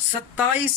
27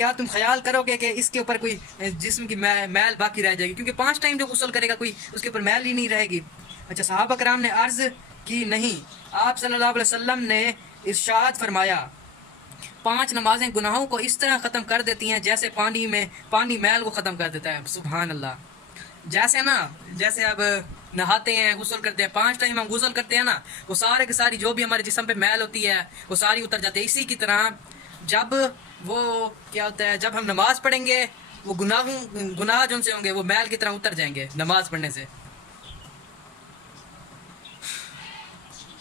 کیا تم خیال کرو گے کہ اس کے اوپر کوئی جسم کی میل باقی رہ جائے گی؟ کیونکہ 5 ٹائم جو غسل کرے گا کوئی اس کے اوپر میل ہی نہیں رہے گی۔ اچھا، صحابہ کرام نے عرض کی نہیں، آپ صلی اللہ علیہ وسلم نے ارشاد فرمایا 5 نمازیں گناہوں کو اس طرح ختم کر دیتی ہیں جیسے پانی میل کو ختم کر دیتا ہے۔ سبحان اللہ۔ جیسے اب نہاتے ہیں، غسل کرتے ہیں، 5 ٹائم ہم غسل کرتے ہیں نا، وہ سارے کے ساری جو بھی ہمارے جسم پہ میل ہوتی ہے وہ ساری اتر جاتی ہے۔ اسی کی طرح جب وہ کیا ہوتا ہے، جب ہم نماز پڑھیں گے وہ گناہ جو ان سے ہوں گے وہ میل کی طرح اتر جائیں گے نماز پڑھنے سے۔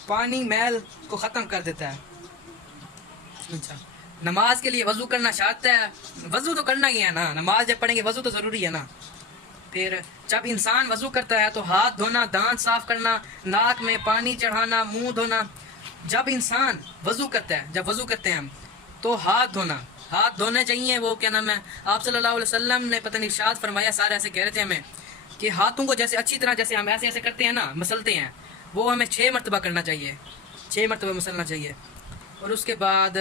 پانی میل کو ختم کر دیتا ہے۔ اچھا، نماز کے لیے وضو کرنا شرط ہے، وضو تو کرنا ہی ہے نا، نماز جب پڑھیں گے وضو تو ضروری ہے نا۔ پھر جب انسان وضو کرتا ہے تو ہاتھ دھونا، دانت صاف کرنا، ناک میں پانی چڑھانا، منہ دھونا۔ جب انسان وضو کرتا ہے، جب وضو کرتے ہیں ہم تو ہاتھ دھونے چاہیے۔ وہ کیا نام ہے، آپ صلی اللہ علیہ وسلم نے پتہ نہیں ارشاد فرمایا، سارے ایسے کہہ رہے تھے ہمیں کہ ہاتھوں کو جیسے اچھی طرح جیسے ہم ایسے کرتے ہیں نا، مسلتے ہیں، وہ ہمیں 6 مرتبہ کرنا چاہیے، 6 مرتبہ مسلنا چاہیے۔ اور اس کے بعد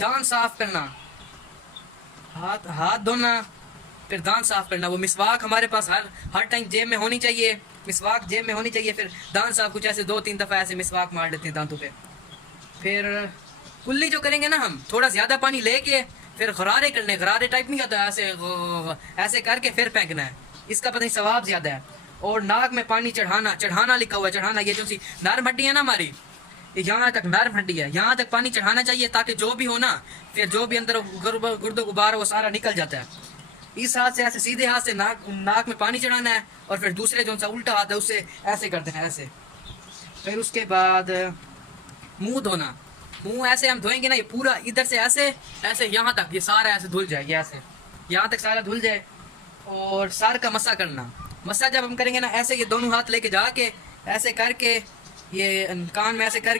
دانت صاف کرنا، ہاتھ دھونا، پھر دانت صاف کرنا۔ وہ مسواک ہمارے پاس ہر ٹائم جیب میں ہونی چاہیے، مسواک جیب میں ہونی چاہیے۔ پھر دانت صاف کچھ ایسے 2-3 دفعہ ایسے مسواک مار لیتے ہیں دانتوں پہ۔ پھر کلی جو کریں گے نا ہم، تھوڑا زیادہ پانی لے کے پھر غرارے کرنے، غرارے ٹائپ نہیں ہوتا، ایسے کر کے پھر پھینکنا ہے، اس کا پتہ نہیں ثواب زیادہ ہے۔ اور ناک میں پانی چڑھانا لکھا ہوا ہے، چڑھانا، یہ جو سی نرم ہڈی ہے نا ہماری، یہاں تک نرم ہڈی ہے، یہاں تک پانی چڑھانا چاہیے تاکہ جو بھی ہو نا، پھر جو بھی اندر گرد و غبار وہ سارا نکل جاتا ہے۔ اس ہاتھ سے ایسے سیدھے ہاتھ سے ناک میں پانی چڑھانا ہے، اور پھر دوسرے جو سا الٹا ہاتھ ہے اس سے ایسے کرتے ہیں ایسے۔ پھر اس کے بعد منہ دھونا، منہ ایسے ہم دھوئیں گے نا، یہ پورا ادھر سے ایسے یہاں تک یہ سارا ایسے دھل جائے، یہ ایسے یہاں تک سارا دھل جائے۔ اور سر کا مسح کرنا، مسح جب ہم کریں گے نا ایسے، یہ دونوں ہاتھ لے کے جا کے ایسے کر کے، یہ کان میں ایسے کر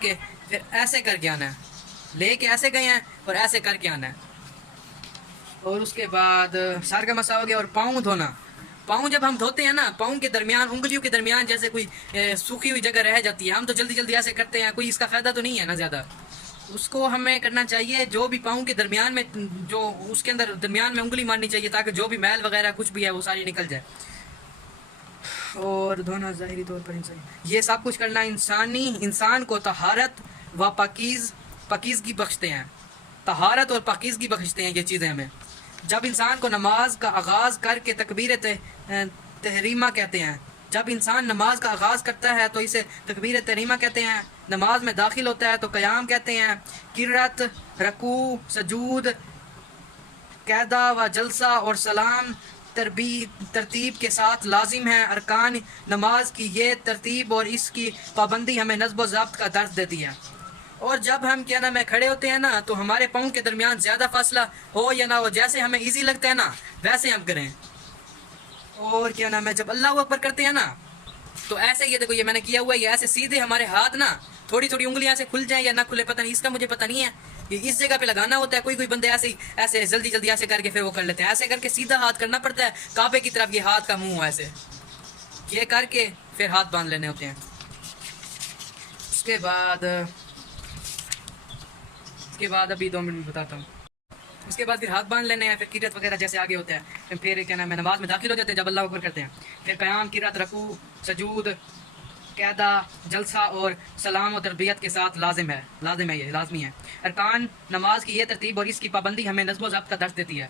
کے پھر ایسے کر کے آنا ہے، لے کے ایسے گئے ہیں اور ایسے کر کے آنا ہے۔ اور اس کے بعد سر کا مسح ہو گیا۔ اور پاؤں دھونا، پاؤں جب ہم دھوتے ہیں نا، پاؤں کے درمیان، انگلیوں کے درمیان جیسے کوئی سوکھی ہوئی جگہ رہ جاتی ہے، ہم تو جلدی ایسے کرتے ہیں، کوئی اس کا فائدہ تو نہیں ہے نا زیادہ، اس کو ہمیں کرنا چاہیے جو بھی پاؤں کے درمیان میں، جو اس کے اندر درمیان میں انگلی مارنی چاہیے تاکہ جو بھی میل وغیرہ کچھ بھی ہے وہ ساری نکل جائے۔ اور دھونا ظاہری طور پر یہ سب کچھ کرنا انسان کو طہارت و پاکیزگی بخشتے ہیں، طہارت اور پاکیزگی بخشتے ہیں یہ چیزیں ہمیں۔ جب انسان کو نماز کا آغاز کر کے تکبیر تحریمہ کہتے ہیں، جب انسان نماز کا آغاز کرتا ہے تو اسے تکبیر تحریمہ کہتے ہیں۔ نماز میں داخل ہوتا ہے تو قیام کہتے ہیں۔ قرات، رکوع، سجود، قعدہ و جلسہ اور سلام ترتیب کے ساتھ لازم ہے۔ ارکان نماز کی یہ ترتیب اور اس کی پابندی ہمیں نظم و ضبط کا درس دیتی ہے۔ اور جب ہم کیا نام ہے کھڑے ہوتے ہیں نا تو ہمارے پاؤں کے درمیان زیادہ فاصلہ ہو یا نہ ہو، جیسے ہمیں ایزی لگتا ہے نا ویسے ہم کریں۔ اور کیا نام ہے جب اللہ اکبر کرتے ہیں نا تو ایسے، یہ دیکھو یہ میں نے کیا ہوا ہے، یہ ایسے سیدھے ہمارے ہاتھ نا تھوڑی انگلیاں سے کھل جائیں یا نہ کھلے پتہ نہیں، اس کا مجھے پتہ نہیں ہے، یہ اس جگہ پہ لگانا ہوتا ہے۔ کوئی بندے ایسے جلدی ایسے کر کے پھر وہ کر لیتے ہیں، ایسے کر کے سیدھا ہاتھ کرنا پڑتا ہے کعبے کی طرف، یہ ہاتھ کا منہ ایسے یہ کر کے پھر ہاتھ باندھ لینے ہوتے ہیں۔ اس کے بعد ابھی 2 منٹ بتاتا ہوں۔ اس کے بعد پھر ہاتھ باندھ لینے ہیں، پھر قرات وغیرہ جیسے آگے ہوتا ہے، پھر کیا نام ہے نماز میں داخل ہو جاتے ہیں جب اللہ اکبر کرتے ہیں۔ پھر قیام، قرات، رکوع، سجود، قعدہ، جلسہ اور سلام و تربیت کے ساتھ لازمی ہے۔ ارکان نماز کی یہ ترتیب اور اس کی پابندی ہمیں نظم و ضبط کا درس دیتی ہے۔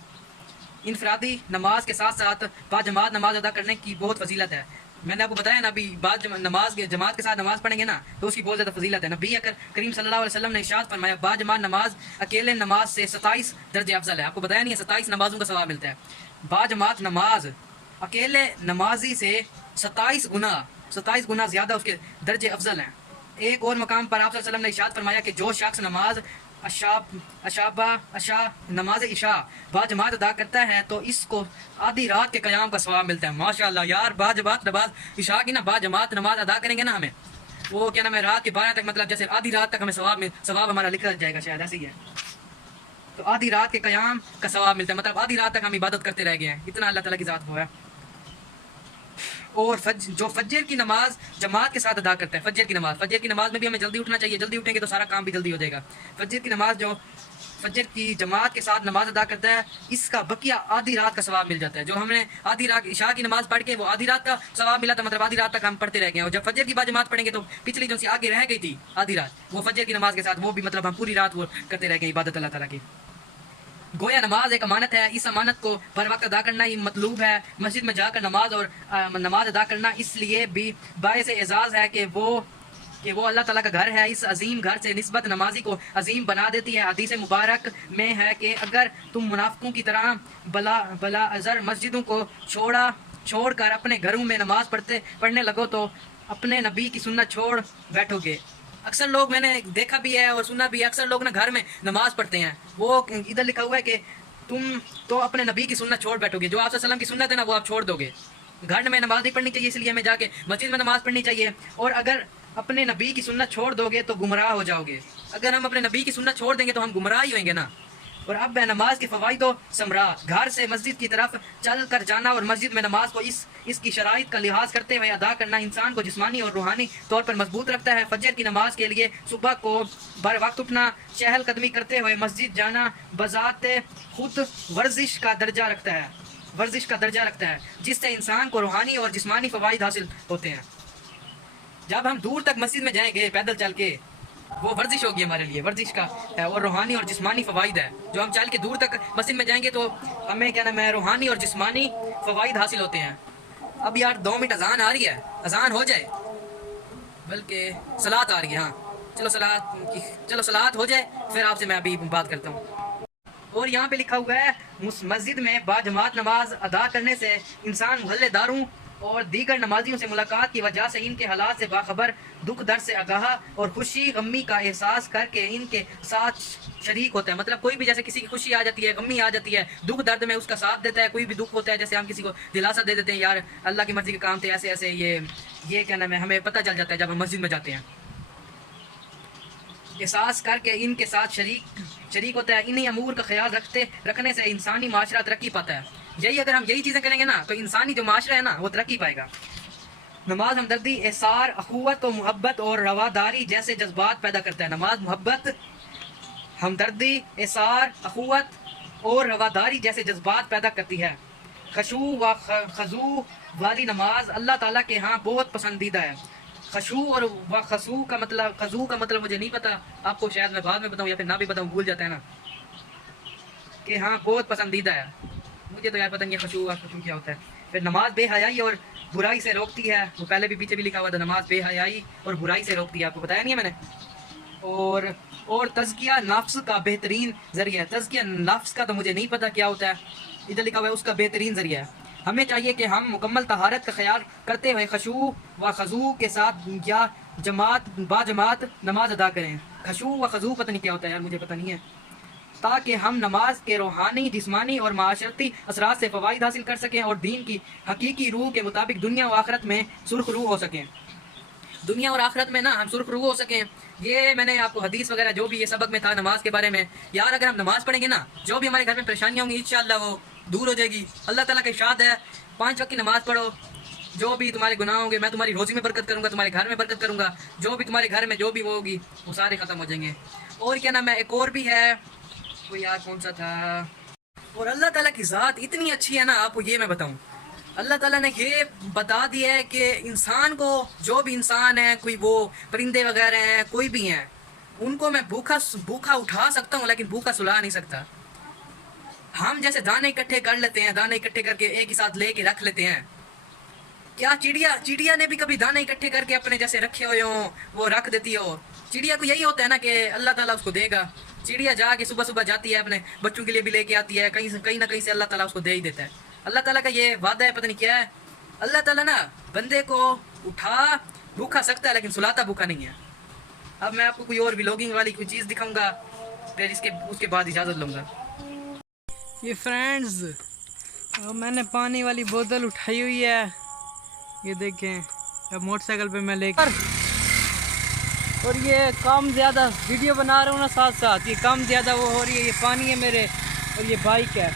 انفرادی نماز کے ساتھ ساتھ باجماعت نماز ادا کرنے کی بہت فضیلت ہے۔ میں نے آپ کو بتایا نا ابھی، جماعت کے ساتھ نماز پڑھیں گے نا تو اس کی بہت زیادہ فضیلت ہے۔ نبی کریم صلی اللہ علیہ وسلم نے ارشاد فرمایا باجماعت نماز اکیلے نماز سے 27 درجے افضل ہے۔ آپ کو بتایا نہیں ہے 27 نمازوں کا ثواب ملتا ہے۔ باجماعت نماز اکیلے نمازی سے 27 گنا زیادہ اس کے درجے افضل ہیں۔ ایک اور مقام پر آپ صلی اللہ علیہ وسلم نے ارشاد فرمایا کہ جو شخص نماز نماز عشاء باجماعت ادا کرتا ہے تو اس کو آدھی رات کے قیام کا ثواب ملتا ہے۔ ماشاءاللہ یار، باجماعت نماز عشاء کی نا، باجماعت نماز ادا کریں گے نا ہمیں، وہ کیا نام ہے رات کے 12 تک، مطلب جیسے آدھی رات تک ہمیں ثواب ہمارا لکھا جائے گا، شاید ایسے ہی ہے۔ تو آدھی رات کے قیام کا ثواب ملتا ہے، مطلب آدھی رات تک ہم عبادت کرتے رہ گئے ہیں، اتنا اللہ تعالیٰ کی ذات کو ہے۔ اور جو فجر کی نماز جماعت کے ساتھ ادا کرتا ہے، فجر کی نماز میں بھی ہمیں جلدی اٹھنا چاہیے، جلدی اٹھیں گے تو سارا کام بھی جلدی ہو جائے گا۔ فجر کی نماز جو فجر کی جماعت کے ساتھ نماز ادا کرتا ہے اس کا بقیہ آدھی رات کا ثواب مل جاتا ہے. جو ہم نے آدھی رات عشاء کی نماز پڑھ کے وہ آدھی رات کا ثواب ملا تھا, مطلب آدھی رات تک ہم پڑھتے رہ گئے, اور جب فجر کی بعد جماعت پڑھیں گے تو پچھلی جو سی آگے رہ گئی تھی آدھی رات وہ فجر کی نماز کے ساتھ وہ بھی مطلب ہم پوری رات وہ کرتے رہ گئے عبادت اللہ تعالیٰ کی. گویا نماز ایک امانت ہے, اس امانت کو بر وقت ادا کرنا ہی مطلوب ہے. مسجد میں جا کر نماز ادا کرنا اس لیے بھی باعث اعزاز ہے کہ وہ اللہ تعالیٰ کا گھر ہے. اس عظیم گھر سے نسبت نمازی کو عظیم بنا دیتی ہے. حدیث مبارک میں ہے کہ اگر تم منافقوں کی طرح بلا ازر مسجدوں کو چھوڑ کر اپنے گھروں میں نماز پڑھنے لگو تو اپنے نبی کی سنت چھوڑ بیٹھو گے. اکثر لوگ میں نے دیکھا بھی ہے اور سنا بھی ہے, اکثر لوگ نا گھر میں نماز پڑھتے ہیں, وہ ادھر لکھا ہوا ہے کہ تم تو اپنے نبی کی سنت چھوڑ بیٹھو گے. جو آپ صلی اللہ علیہ وسلم کی سنت ہے نا وہ آپ چھوڑ دو گے. گھر میں نماز نہیں پڑھنی چاہیے, اس لیے ہمیں جا کے مسجد میں نماز پڑھنی چاہیے. اور اگر اپنے نبی کی سنت چھوڑ دو گے تو گمراہ ہو جاؤ گے. اگر ہم اپنے نبی کی سنت چھوڑ دیں گے تو ہم گمراہ ہی ہوئیں گے نا. اور اب ہے نماز کے فوائد و ثمرات. گھر سے مسجد کی طرف چل کر جانا اور مسجد میں نماز کو اس کی شرائط کا لحاظ کرتے ہوئے ادا کرنا انسان کو جسمانی اور روحانی طور پر مضبوط رکھتا ہے. فجر کی نماز کے لیے صبح کو بر وقت اٹھنا, چہل قدمی کرتے ہوئے مسجد جانا بذات خود ورزش کا درجہ رکھتا ہے جس سے انسان کو روحانی اور جسمانی فوائد حاصل ہوتے ہیں. جب ہم دور تک مسجد میں جائیں گے پیدل چل کے وہ ورزش ہوگی ہمارے لیے, ورزش کا ہے اور روحانی اور جسمانی فوائد ہے. جو ہم چل کے دور تک مسجد میں جائیں گے تو ہمیں کیا نام ہے روحانی اور جسمانی فوائد حاصل ہوتے ہیں. اب یار 2 منٹ اذان آ رہی ہے, اذان ہو جائے, بلکہ صلات آ رہی ہے. ہاں چلو صلات ہو جائے پھر آپ سے میں ابھی بات کرتا ہوں. اور یہاں پہ لکھا ہوا ہے مسجد میں باجماعت نماز ادا کرنے سے انسان محلے داروں اور دیگر نمازیوں سے ملاقات کی وجہ سے ان کے حالات سے باخبر, دکھ درد سے آگاہ اور خوشی غمی کا احساس کر کے ان کے ساتھ شریک ہوتا ہے. مطلب کوئی بھی جیسے کسی کی خوشی آ جاتی ہے, غمی آ جاتی ہے, دکھ درد میں اس کا ساتھ دیتا ہے. کوئی بھی دکھ ہوتا ہے جیسے ہم کسی کو دلاسا دے دیتے ہیں یار اللہ کی مرضی کے کام تھے ایسے ایسے, یہ کیا نام ہے ہمیں پتہ چل جاتا ہے جب ہم مسجد میں جاتے ہیں. احساس کر کے ان کے ساتھ شریک ہوتا ہے. انہی امور کا خیال رکھنے سے انسانی معاشرہ ترقی پاتا ہے. اگر ہم یہی چیزیں کریں گے نا تو انسانی جو معاشرہ ہے نا وہ ترقی پائے گا. نماز ہمدردی, احسار, اخوت و محبت اور رواداری جیسے جذبات پیدا کرتا ہے. نماز محبت, ہمدردی, احسار, اخوت اور رواداری جیسے جذبات پیدا کرتی ہے. خشوع و خضوع والی نماز اللہ تعالیٰ کے ہاں بہت پسندیدہ ہے. خشوع اور خضوع کا مطلب مجھے نہیں پتا, آپ کو شاید میں بعد میں بتاؤں یا پھر نہ بھی بتاؤں, بھول جاتا ہے نا کہ ہاں بہت پسندیدہ ہے. مجھے تو یار پتہ نہیں ہے خشوع کیا ہوتا ہے. پھر نماز بے حیائی اور برائی سے روکتی ہے. وہ پہلے بھی پیچھے بھی لکھا ہوا تھا, نماز بے حیائی اور برائی سے روکتی ہے. آپ کو بتایا نہیں ہے میں نے. اور تزکیہ نفس کا بہترین ذریعہ ہے. تزکیہ نفس کا تو مجھے نہیں پتا کیا ہوتا ہے, ادھر لکھا ہوا ہے اس کا بہترین ذریعہ ہے. ہمیں چاہیے کہ ہم مکمل طہارت کا خیال کرتے ہوئے خشوع و خضوع کے ساتھ یا باجماعت نماز ادا کریں. خشوع و خضوع پتہ نہیں کیا ہوتا ہے یار, مجھے پتہ نہیں ہے. تاکہ ہم نماز کے روحانی, جسمانی اور معاشرتی اثرات سے فوائد حاصل کر سکیں اور دین کی حقیقی روح کے مطابق دنیا و آخرت میں سرخ روح ہو سکیں. دنیا اور آخرت میں نا ہم سرخ روح ہو سکیں. یہ میں نے آپ کو حدیث وغیرہ جو بھی یہ سبق میں تھا نماز کے بارے میں, یار اگر ہم نماز پڑھیں گے نا جو بھی ہمارے گھر میں پریشانیاں ہوں گی انشاءاللہ وہ دور ہو جائے گی. اللہ تعالیٰ کا ارشاد ہے 5 وقت کی نماز پڑھو, جو بھی تمہارے گناہ ہوں گے میں تمہاری روزی میں برکت کروں گا, تمہارے گھر میں برکت کروں گا, جو بھی تمہارے گھر میں جو بھی وہ ہوگی وہ سارے ختم ہو جائیں گے. اور کیا نام ہے ایک اور بھی ہے, وہ یار کون سا تھا. اور اللہ تعالیٰ کی ذات اتنی اچھی ہے نا, آپ کو یہ میں بتاؤں, اللہ تعالیٰ نے یہ بتا دیا ہے کہ انسان کو, جو بھی انسان ہے, کوئی وہ پرندے وغیرہ ہیں کوئی بھی ہیں, ان کو میں بھوکا اٹھا سکتا ہوں لیکن بھوکا سلا نہیں سکتا. ہم جیسے دانے اکٹھے کر لیتے ہیں, دانے اکٹھے کر کے ایک ہی ساتھ لے کے رکھ لیتے ہیں. کیا چڑیا نے بھی کبھی دانے اکٹھے کر کے اپنے جیسے رکھے ہوئے ہوں وہ رکھ دیتی ہو؟ چڑیا کو یہی ہوتا ہے نا کہ اللہ تعالیٰ اس کو دے گا. چڑیا جا کے صبح جاتی ہے اپنے بچوں کے لیے بھی لے کے آتی ہے, کہیں نہ کہیں سے اللہ تعالیٰ اس کو دے ہی دیتا ہے. اللہ تعالیٰ کا یہ وعدہ ہے, پتہ نہیں کیا ہے. اللہ تعالیٰ نا بندے کو اٹھا بھوکا سکتا ہے لیکن سلاتا بھوکا نہیں ہے. اب میں آپ کو کوئی اور ولاگنگ والی کوئی چیز دکھاؤں گا, پھر اس کے بعد اجازت لوں گا. یہ فرینڈز میں نے پانی والی بوتل اٹھائی ہوئی ہے, یہ دیکھیں. اب موٹر سائیکل پہ میں لے کر, اور یہ کم زیادہ ویڈیو بنا رہا ہوں نا ساتھ ساتھ, یہ کم زیادہ وہ ہو رہی ہے. یہ پانی ہے میرے اور یہ بائک ہے.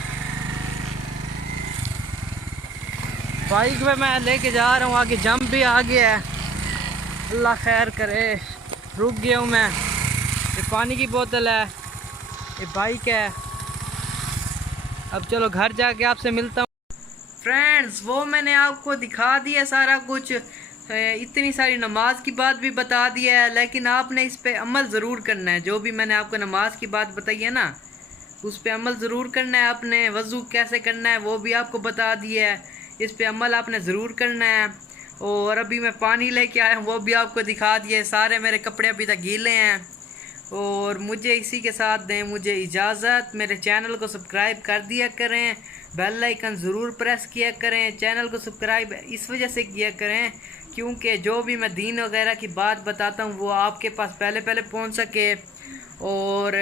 بائک پہ میں لے کے جا رہا ہوں, آگے جمپ بھی آ گیا ہے, اللہ خیر کرے. رک گیا ہوں میں. یہ پانی کی بوتل ہے, یہ بائک ہے. اب چلو گھر جا کے آپ سے ملتا ہوں. فرینڈز وہ میں نے آپ کو دکھا دیا سارا کچھ، اتنی ساری نماز کی بات بھی بتا دیا ہے، لیکن آپ نے اس پہ عمل ضرور کرنا ہے. جو بھی میں نے آپ کو نماز کی بات بتائی ہے نا، اس پہ عمل ضرور کرنا ہے. آپ نے وضو کیسے کرنا ہے وہ بھی آپ کو بتا دیا ہے، اس پہ عمل آپ نے ضرور کرنا ہے. اور ابھی میں پانی لے کے آیا ہوں، وہ بھی آپ کو دکھا دیا ہے. سارے میرے کپڑے ابھی تک گیلے ہیں. اور مجھے اسی کے ساتھ دیں مجھے اجازت. میرے چینل کو سبسکرائب کر دیا کریں، بیل آئیکن ضرور پریس کیا کریں. چینل کو سبسکرائب اس وجہ سے کیا کریں کیونکہ جو بھی میں دین وغیرہ کی بات بتاتا ہوں وہ آپ کے پاس پہلے پہنچ سکے. اور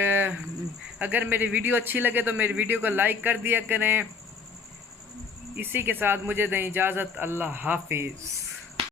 اگر میری ویڈیو اچھی لگے تو میری ویڈیو کو لائک کر دیا کریں. اسی کے ساتھ مجھے دیں اجازت. اللہ حافظ.